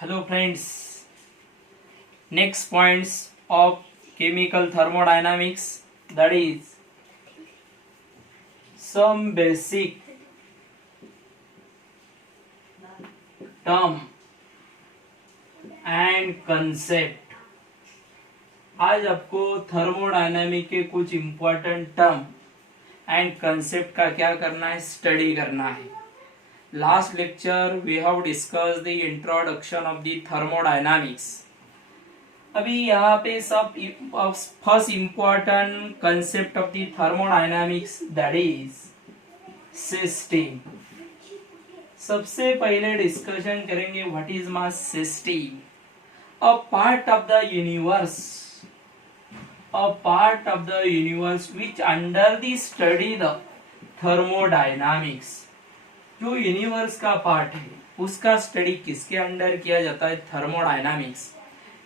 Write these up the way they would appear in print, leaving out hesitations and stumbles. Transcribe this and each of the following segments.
Hello friends, next points of chemical thermodynamics, that is some basic term and concept। आज आपको thermodynamic के कुछ important term and concept का क्या करना है, स्टडी करना है। Last lecture we have discuss the introduction of the thermodynamics. अभी यहाँ पे सब first important concept of the thermodynamics, that is system. सबसे पहले डिस्कशन करेंगे what is mass system, a part of the universe, a part of the universe which under the study the thermodynamics। जो universe का part है उसका study किसके under किया जाता है, थर्मोडायनामिक्स।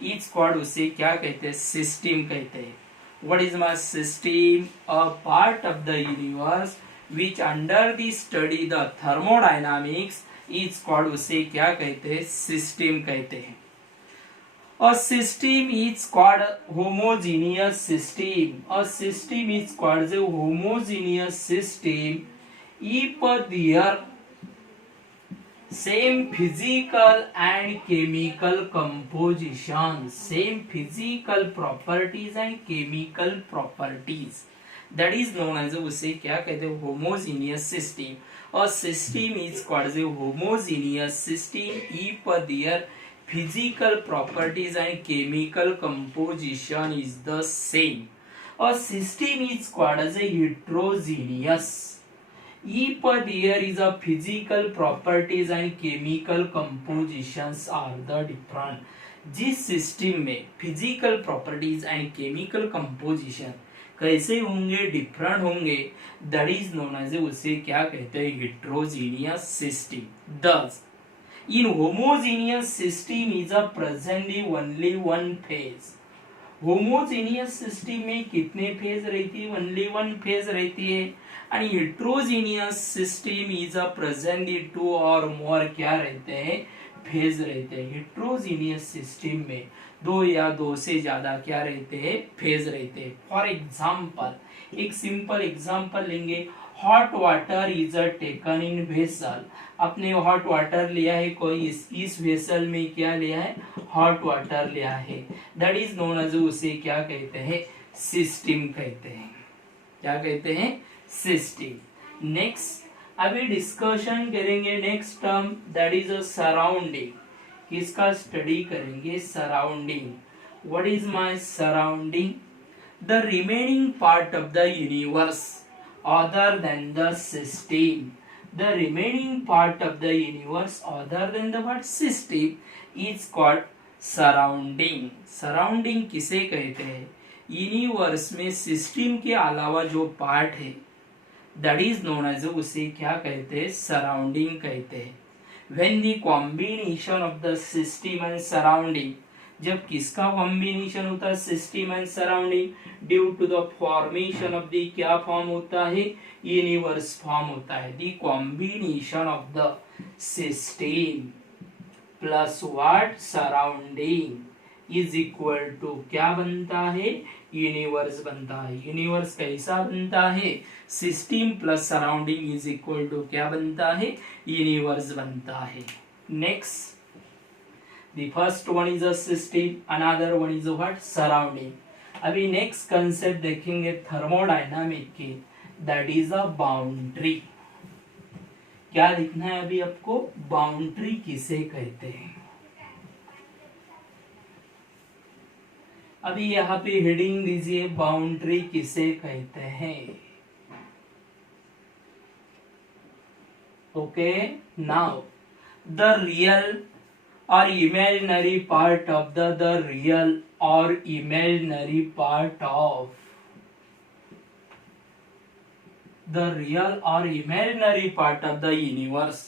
ईच कॉल्ड उसे क्या कहते हैं, सिस्टम कहते हैं। What is my system, a part of the universe which under the study the thermodynamics, each called उसे क्या कहते हैं, सिस्टम कहते हैं। A system is called homogeneous system. A system is called a homogeneous system if their same physical and chemical composition, same physical properties and chemical properties, that is known as उसे क्या कहते हैं, homogeneous system। A system is called a homogeneous system if their physical properties and chemical composition is the same। A system is called as a heterogeneous if there is a physical properties and chemical compositions are the different। जिस system में physical properties and chemical composition कैसे होंगे, different होंगे, that is known as, उसे क्या कहते हैं, heterogeneous system. दस in homogeneous system is a presently only one phase। homogeneous system में कितने फेज रहती है, only one फेज रहती है। and heterogeneous system is a presently two or more क्या रहते हैं, फेज रहते हैं। heterogeneous system में दो या दो से ज्यादा क्या रहते हैं, फेज रहते हैं। फॉर एग्जाम्पल, एक सिंपल एग्जाम्पल लेंगे, hot water is a taken in vessel. आपने हॉट वाटर लिया है, कोई इस वेसल में क्या लिया है, हॉट वाटर लिया है, दैट इज नोन एज, उसे क्या कहते हैं, सिस्टम कहते हैं। क्या कहते हैं, सिस्टम। नेक्स्ट अभी डिस्कशन करेंगे next term, that is a surrounding. किसका स्टडी करेंगे, surrounding. What is my surrounding, the remaining part of the universe other than the system। the remaining part of the universe other than the what, system is called surrounding। surrounding किसे कहते हैं, universe में system के अलावा जो part है, that is known as, उसे क्या कहते हैं, सराउंडिंग कहते हैं। when the combination of the system and surrounding, जब किसका कॉम्बिनेशन होता है, system and surrounding, due to the formation of the, क्या फॉर्म होता है, यूनिवर्स फॉर्म होता है। The combination of the system plus what, surrounding is equal to क्या बनता है, यूनिवर्स बनता है। यूनिवर्स कैसा बनता है, system plus surrounding is equal to क्या बनता है, यूनिवर्स बनता है। Next, the first one is a system, another one is a what, surrounding। अभी नेक्स्ट कंसेप्ट देखेंगे थर्मोडायनामिक के, दैट इज अ बाउंड्री। क्या लिखना है अभी आपको, बाउंड्री किसे कहते हैं। अभी यहाँ पे हेडिंग दीजिए, बाउंड्री किसे कहते हैं। Okay, now the real or imaginary part of the real or imaginary part of the real or imaginary part of the universe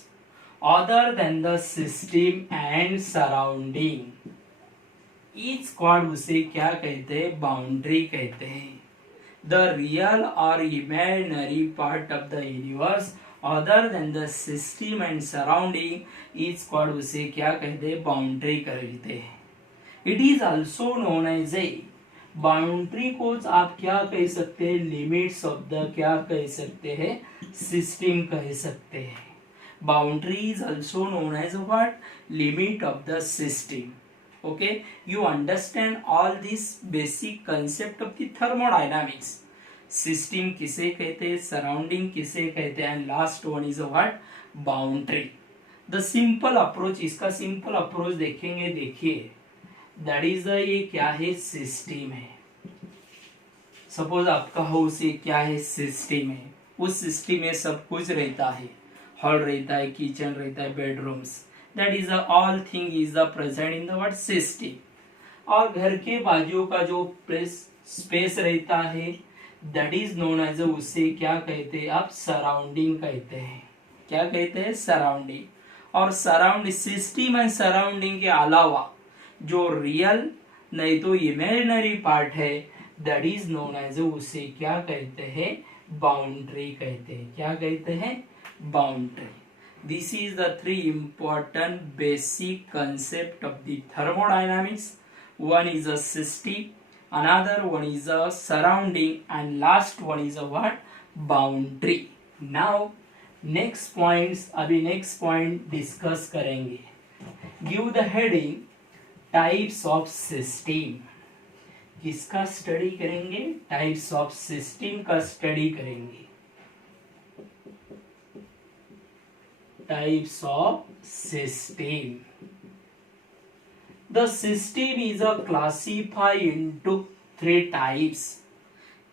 other than the system and surrounding each called, उसे क्या कहते हैं, boundary कहते हैं। the real or imaginary part of the universe other than the system and surrounding is called, उसे क्या कहते हैं, बाउंड्री कहते हैं. It is also known as a, boundary को आप क्या कह सकते हैं, लिमिट्स ऑफ द क्या कह सकते हैं, सिस्टम कह सकते हैं. Boundary is also known as what, limit of the system. Okay, you understand all this basic concept of the thermodynamics. System किसे कहते हैं, सराउंडिंग किसे कहते हैं, and last one is what, boundary. The simple approach, इसका simple approach देखेंगे. देखिए, that is ये क्या है, सिस्टम है. सपोज आपका हाउस ये क्या है, सिस्टम है. उस सिस्टम में सब कुछ रहता है, हॉल रहता है, किचन रहता है, bedrooms, that is all thing is the present in the what, system. और घर के बाजू का जो स्पेस रहता है, दैट इज नोन एज, उसे क्या कहते हैं आप, सराउंडिंग कहते हैं. क्या कहते हैं, सराउंडिंग. और सराउंड सिस्टम एंड सराउंडिंग के अलावा जो रियल नहीं तो इमेजिनरी पार्ट है, दैट इज नोन एज, उसे क्या कहते हैं, बाउंड्री कहते हैं. क्या कहते हैं, boundary. This is the three important basic concept of the thermodynamics. One is a system, another one is a surrounding, and last one is a what, boundary. Now next points, अभी next point discuss करेंगे. Give the heading types of system. किसका study करेंगे, types of system का study करेंगे. Types of system. The system is a classified into three types.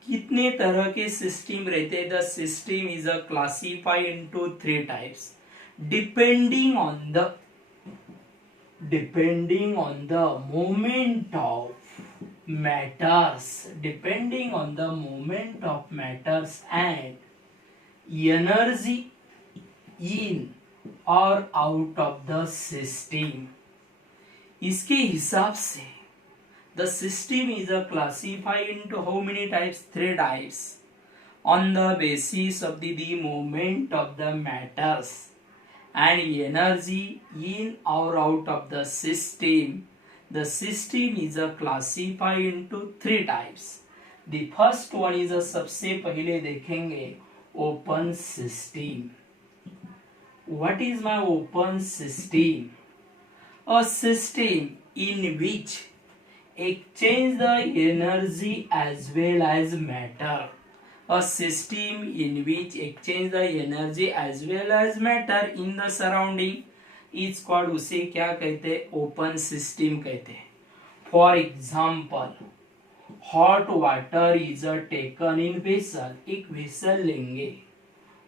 कितने तरह के system रहते हैं, the system is a classified into three types, depending on the moment of matters, depending on the moment of matters and energy in और out of the system. इसके हिसाब से the system is a classified into how many types, three types, on the basis of the movement of the matters and energy in और out of the system. The system is a classified into three types. The first one is, सबसे पहले देखेंगे, open system. What is my open system? A system in which exchange the energy as well as matter. A system in which exchange the energy as well as matter in the surrounding is called, उसे क्या कहते हैं, open system कहते हैं. For example, hot water is taken in vessel. एक vessel लेंगे,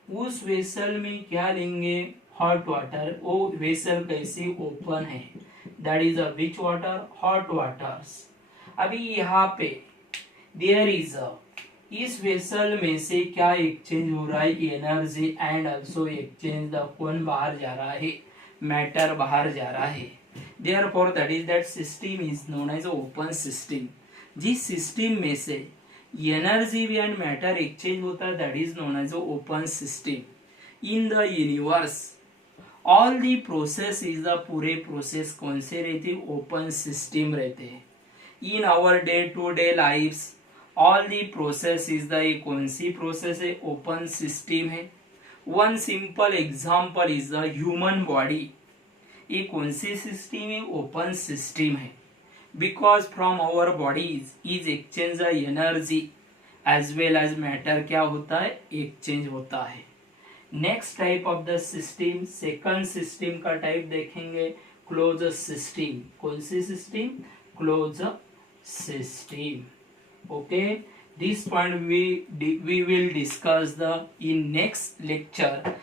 उस vessel में क्या लेंगे, हॉट वाटर. वो वेसल कैसे, ओपन है, that is a which water, hot waters. अभी यहाँ पे देयर इज अ, इस वेसल में से क्या एक्सचेंज हो रहा है, energy and also exchange the, कौन बाहर जा रहा है, मैटर बाहर जा रहा है. Therefore that system is known as open system. जिस सिस्टम में से एनर्जी भी एंड मैटर एक्सचेंज होता है, that is known as open system. In the universe all the process is the, पूरे प्रोसेस कौन से रहते, ओपन सिस्टम रहते हैं. In our day to day lifes all the process is the, कौन सी प्रोसेस है, ओपन सिस्टम है. One simple example is the human body. ये कौन सी सिस्टम है, ओपन सिस्टम है. Because from our bodies is exchange the energy as well as matter, क्या होता है, एक्सचेंज होता है. Next type of the system, second system का टाइप देखेंगे, क्लोज सिस्टम. कौन सी system, close system. Okay, this point we will discuss the in next lecture.